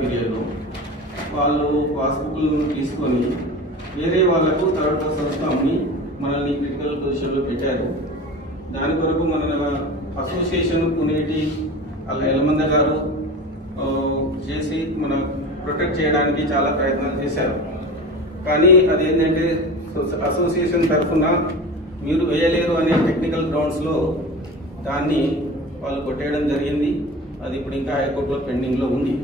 పీరియడ్లో వాళ్ళు పాస్బుక్లను తీసుకొని వేరే వాళ్ళకు థర్డ్ పర్సన్స్తో అమ్మి మనల్ని క్రిటికల్ పొజిషన్లో పెట్టారు. దాని కొరకు మన అసోసియేషన్ పునేటి అలా ఎలమంద గారు చేసి మన ప్రొటెక్ట్ చేయడానికి చాలా ప్రయత్నాలు చేశారు. కానీ అదేంటంటే అసోసియేషన్ తరఫున మీరు వేయలేరు అనే టెక్నికల్ గ్రౌండ్స్లో దాన్ని వాళ్ళు కొట్టేయడం జరిగింది. అది ఇప్పుడు ఇంకా హైకోర్టులో పెండింగ్లో ఉంది.